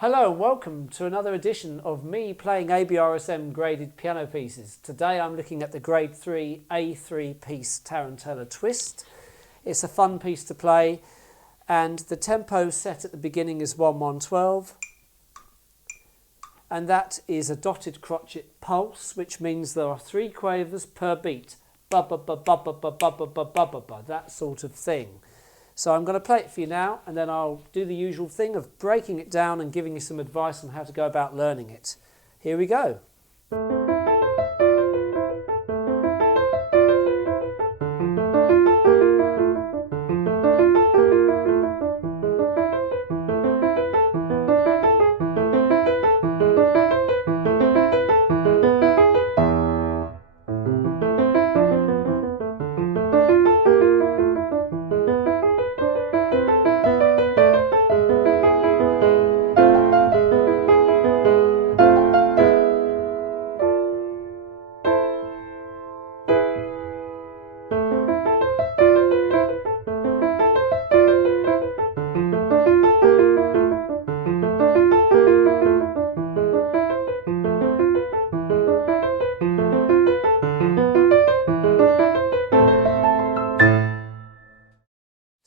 Hello and welcome to another edition of me playing ABRSM graded piano pieces. Today I'm looking at the grade 3 A3 piece Tarantella Twist. It's a fun piece to play and the tempo set at the beginning is 1-1-12 and that is a dotted crotchet pulse, which means there are 3 quavers per beat. Ba-ba-ba-ba-ba-ba-ba-ba-ba-ba-ba, that sort of thing. So I'm going to play it for you now and then I'll do the usual thing of breaking it down and giving you some advice on how to go about learning it. Here we go.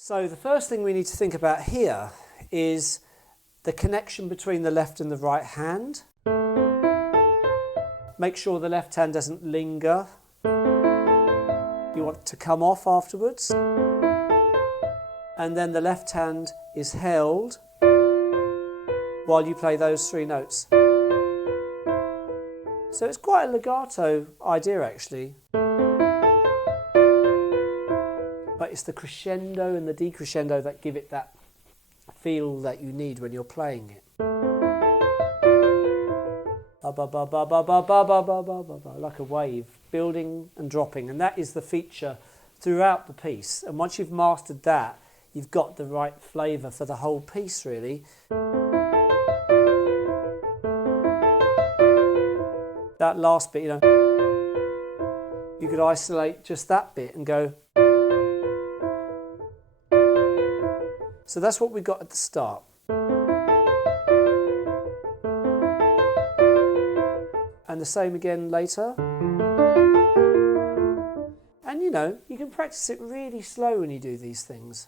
So the first thing we need to think about here is the connection between the left and the right hand. Make sure the left hand doesn't linger. You want it to come off afterwards. And then the left hand is held while you play those 3 notes. So it's quite a legato idea actually. But it's the crescendo and the decrescendo that give it that feel that you need when you're playing it. Like a wave, building and dropping. And that is the feature throughout the piece. And once you've mastered that, you've got the right flavour for the whole piece, really. That last bit, you could isolate just that bit and go. So that's what we got at the start. And the same again later. And you can practice it really slow when you do these things.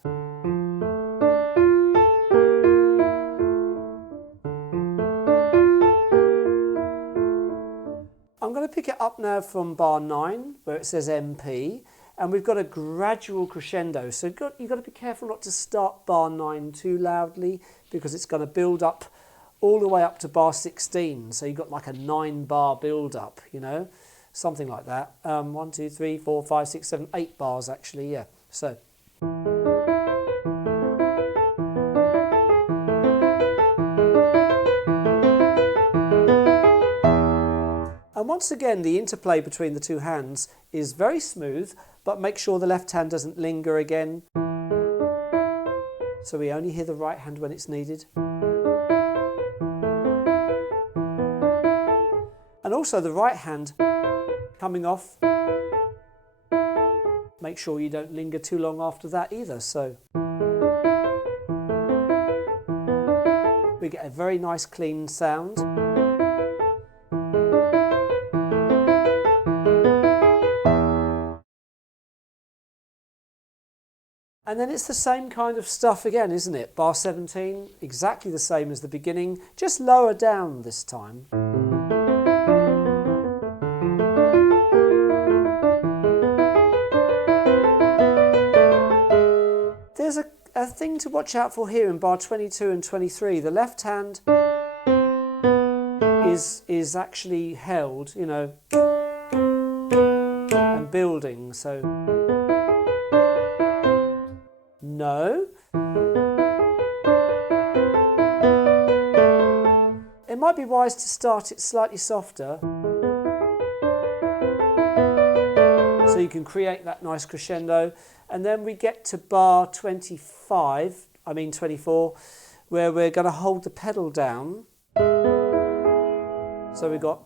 I'm going to pick it up now from bar 9, where it says MP. And we've got a gradual crescendo, so you've got to be careful not to start bar 9 too loudly because it's going to build up all the way up to bar 16. So you've got like a 9-bar build up, something like that. 1, 2, 3, 4, 5, 6, 7, 8 bars actually, yeah. So. And once again, the interplay between the 2 hands is very smooth, but make sure the left hand doesn't linger again. So we only hear the right hand when it's needed. And also the right hand coming off. Make sure you don't linger too long after that either. So we get a very nice clean sound. And then it's the same kind of stuff again, isn't it? Bar 17, exactly the same as the beginning, just lower down this time. There's a thing to watch out for here in bar 22 and 23. The left hand is actually held, and building, so. No. It might be wise to start it slightly softer so you can create that nice crescendo, and then we get to bar 24, where we're going to hold the pedal down. So we've got,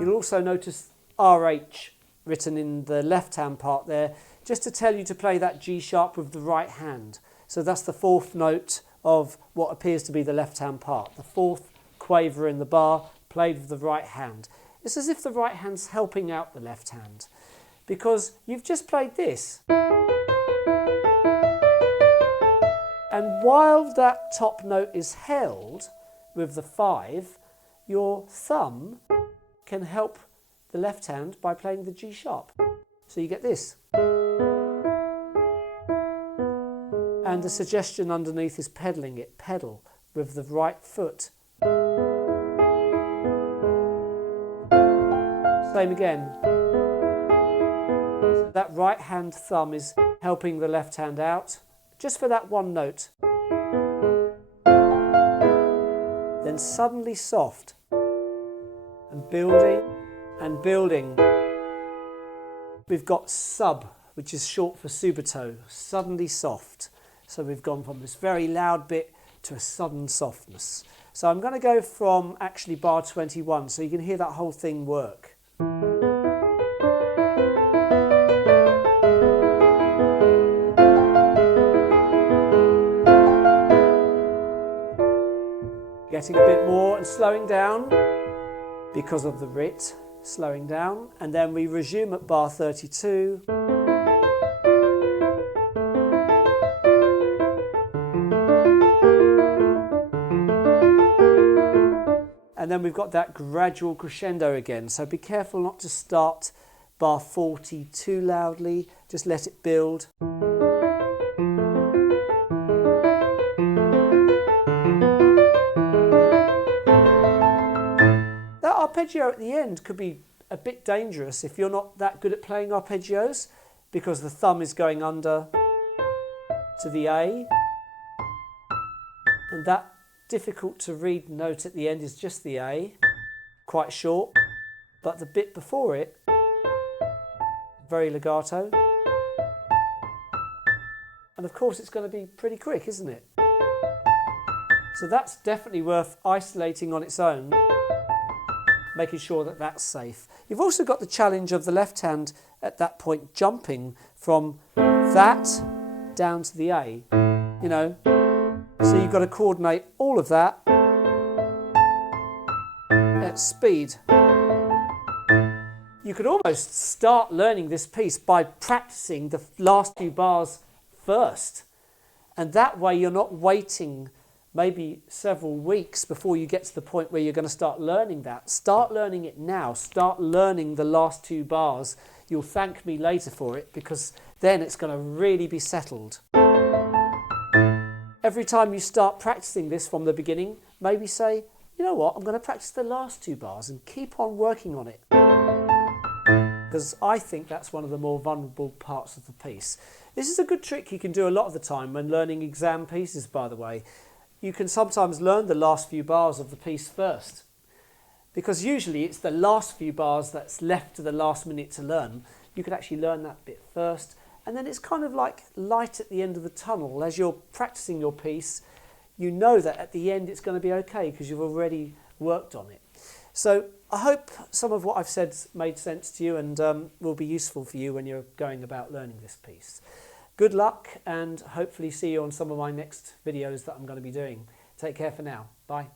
you'll also notice RH written in the left hand part there, just to tell you to play that G sharp with the right hand. So that's the 4th note of what appears to be the left-hand part. The fourth quaver in the bar played with the right hand. It's as if the right hand's helping out the left hand, because you've just played this. And while that top note is held with the 5, your thumb can help the left hand by playing the G sharp. So you get this. And the suggestion underneath is pedalling it. Pedal with the right foot. Same again. So that right hand thumb is helping the left hand out, just for that one note. Then suddenly soft. And building and building. We've got sub, which is short for subito, suddenly soft. So we've gone from this very loud bit to a sudden softness. So I'm going to go from actually bar 21 so you can hear that whole thing work. Getting a bit more and slowing down because of the writ, slowing down, and then we resume at bar 32. And then we've got that gradual crescendo again, so be careful not to start bar 40 too loudly, just let it build. That arpeggio at the end could be a bit dangerous if you're not that good at playing arpeggios, because the thumb is going under to the A, and that difficult to read note at the end is just the A, quite short, but the bit before it, very legato. And of course it's going to be pretty quick, isn't it? So that's definitely worth isolating on its own, making sure that that's safe. You've also got the challenge of the left hand at that point jumping from that down to the A, you know. So you've got to coordinate all of that at speed. You could almost start learning this piece by practicing the last few bars first. And that way you're not waiting maybe several weeks before you get to the point where you're going to start learning that. Start learning it now. Start learning the last 2 bars. You'll thank me later for it, because then it's going to really be settled. Every time you start practicing this from the beginning, maybe say, you know what, I'm going to practice the last 2 bars and keep on working on it. Because I think that's one of the more vulnerable parts of the piece. This is a good trick you can do a lot of the time when learning exam pieces, by the way. You can sometimes learn the last few bars of the piece first, because usually it's the last few bars that's left to the last minute to learn. You could actually learn that bit first, and then it's kind of like light at the end of the tunnel. As you're practicing your piece, you know that at the end it's going to be okay because you've already worked on it. So I hope some of what I've said made sense to you and will be useful for you when you're going about learning this piece. Good luck, and hopefully see you on some of my next videos that I'm going to be doing. Take care for now. Bye.